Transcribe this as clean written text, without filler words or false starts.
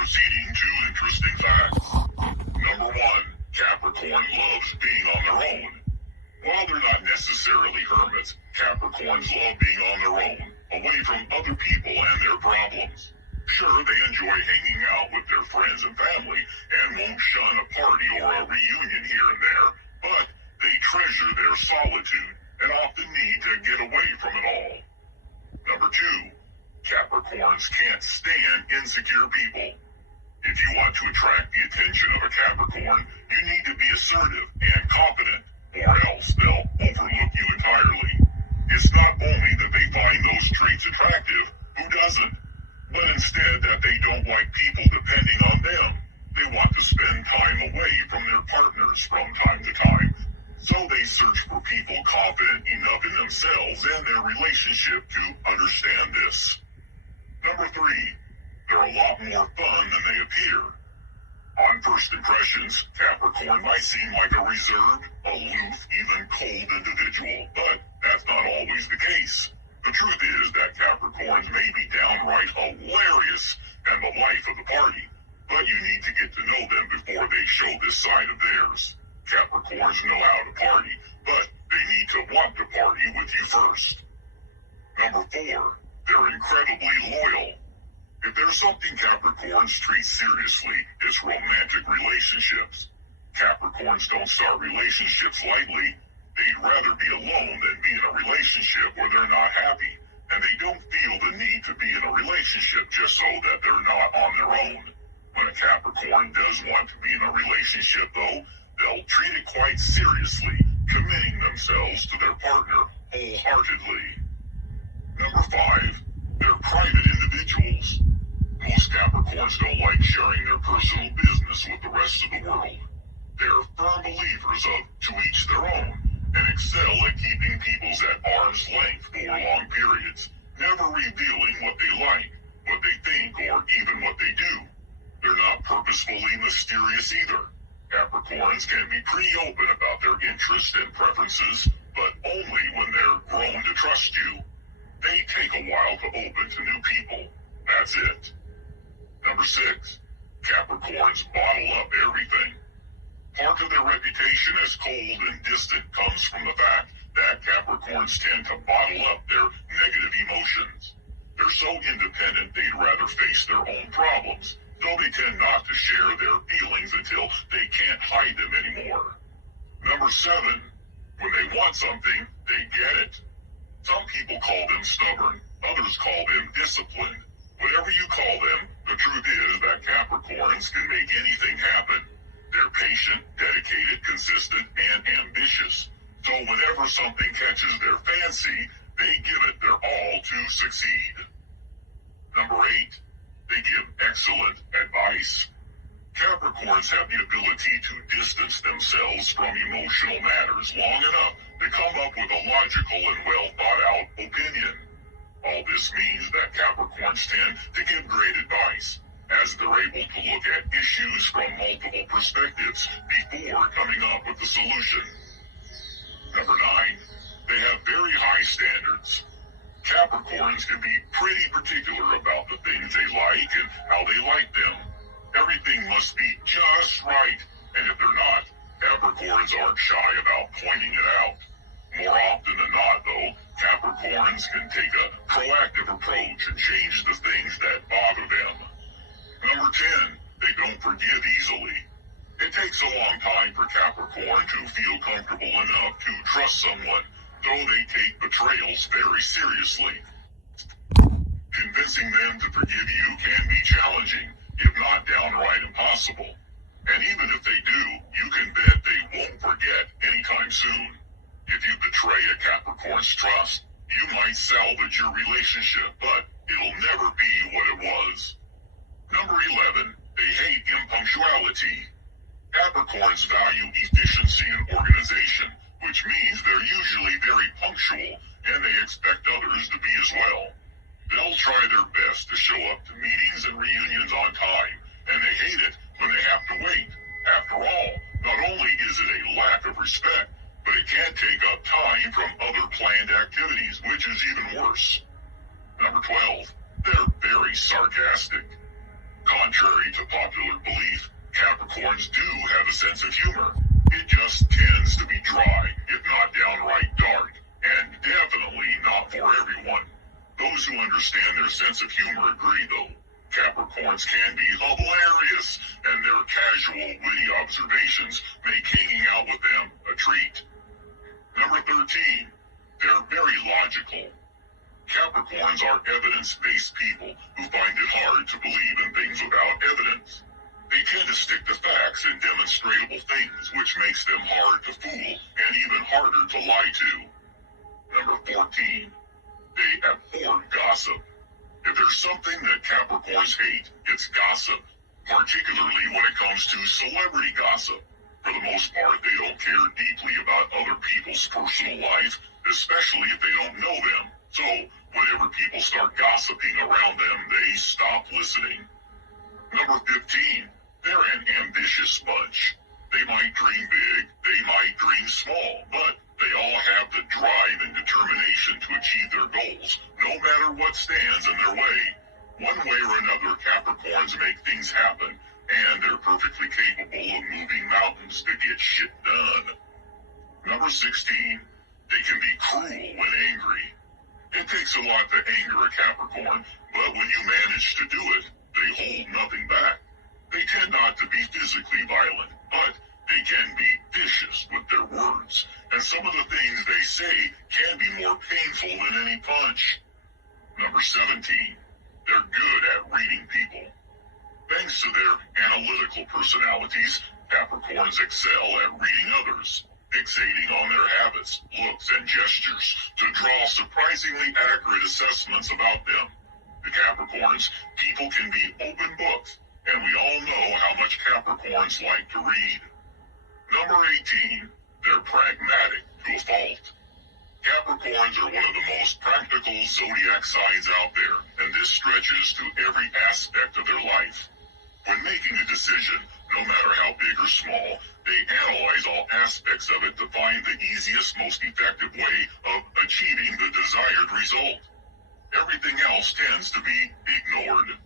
Proceeding to interesting facts. Number 1. Capricorn loves being on their own. While they're not necessarily hermits, Capricorns love being on their own, away from other people and their problems. Sure, they enjoy hanging out with their friends and family, and won't shun a party or a reunion here and there, but they treasure their solitude, and often need to get away from it all. Number 2. Capricorns can't stand insecure people. If you want to attract the attention of a Capricorn, you need to be assertive and confident, or else they'll overlook you entirely. It's not only that they find those traits attractive, who doesn't? But instead that they don't like people depending on them. They want to spend time away from their partners from time to time. So they search for people confident enough in themselves and their relationship to understand this. Number 3. They're a lot more fun than they appear. On first impressions, Capricorn might seem like a reserved, aloof, even cold individual, but that's not always the case. The truth is that Capricorns may be downright hilarious and the life of the party, but you need to get to know them before they show this side of theirs. Capricorns know how to party, but they need to want to party with you first. Number 4. They're incredibly loyal. If there's something Capricorns treat seriously, it's romantic relationships. Capricorns don't start relationships lightly. They'd rather be alone than be in a relationship where they're not happy, and they don't feel the need to be in a relationship just so that they're not on their own. When a Capricorn does want to be in a relationship, though, they'll treat it quite seriously, committing themselves to their partner wholeheartedly. Number 5. They're private individuals. Most Capricorns don't like sharing their personal business with the rest of the world. They're firm believers of to each their own, and excel at keeping people's at arm's length for long periods, never revealing what they like, what they think, or even what they do. They're not purposefully mysterious either. Capricorns can be pretty open about their interests and preferences, but only when they're grown to trust you. They take a while to open to new people. That's it. Number 6. Capricorns bottle up everything. Part of their reputation as cold and distant comes from the fact that Capricorns tend to bottle up their negative emotions. They're so independent they'd rather face their own problems, so they tend not to share their feelings until they can't hide them anymore. Number 7. When they want something, they get it. Some people call them stubborn, others call them disciplined. Whatever you call them, the truth is that Capricorns can make anything happen. They're patient, dedicated, consistent, and ambitious. So whenever something catches their fancy, they give it their all to succeed. Number 8. They give excellent advice. Capricorns have the ability to distance themselves from emotional matters long enough to come up with a logical and well-thought-out opinion. All this means that Capricorns tend to give great advice, as they're able to look at issues from multiple perspectives before coming up with a solution. Number 9. They have very high standards. Capricorns can be pretty particular about the things they like and how they like them. Everything must be just right, and if they're not, Capricorns aren't shy about pointing it out. More often than not, though, Capricorns can take a proactive approach and change the things that bother them. Number 10. They don't forgive easily. It takes a long time for Capricorn to feel comfortable enough to trust someone, though they take betrayals very seriously. Convincing them to forgive you can be challenging, if not downright impossible. And even if they do, you can bet they won't forget anytime soon. If you betray a Capricorn's trust, you might salvage your relationship, but it'll never be what it was. Number 11. They hate impunctuality. Capricorns value efficiency and organization, which means they're usually very punctual, and they expect others to be as well. They'll try their best to show up to meetings and reunions on time, and they hate it when they have to wait. After all, not only is it a lack of respect, but it can take up time from other planned activities, which is even worse. Number 12. They're very sarcastic. Contrary to popular belief, Capricorns do have a sense of humor. It just tends to be dry, if not downright dark, and definitely not for everyone. Those who understand their sense of humor agree, though. Capricorns can be hilarious, and their casual, witty observations make hanging out with them a treat. Number 13. They're very logical. Capricorns are evidence-based people who find it hard to believe in things without evidence. They tend to stick to facts and demonstrable things, which makes them hard to fool and even harder to lie to. Number 14. They abhor gossip. If there's something that Capricorns hate, it's gossip, particularly when it comes to celebrity gossip. For the most part, they don't care deeply about other people's personal life, especially if they don't know them. So, whenever people start gossiping around them, they stop listening. Number 15. They're an ambitious bunch. They might dream big, they might dream small, but they all have the drive and determination to achieve their goals, no matter what stands in their way. One way or another, Capricorns make things happen, and they're perfectly capable of moving mountains to get shit done. Number 16. They can be cruel when angry. It takes a lot to anger a Capricorn, but when you manage to do it, they hold nothing back. They tend not to be physically violent, but they can be vicious with their words, and some of the things they say can be more painful than any punch. Number 17. They're good at reading people. Thanks to their analytical personalities, Capricorns excel at reading others, fixating on their habits, looks, and gestures to draw surprisingly accurate assessments about them. The Capricorns, people can be open books, and we all know how much Capricorns like to read. Number 18. They're pragmatic to a fault. Capricorns are one of the most practical zodiac signs out there, and this stretches to every aspect of their life. When making a decision, no matter how big or small, they analyze all aspects of it to find the easiest, most effective way of achieving the desired result. Everything else tends to be ignored.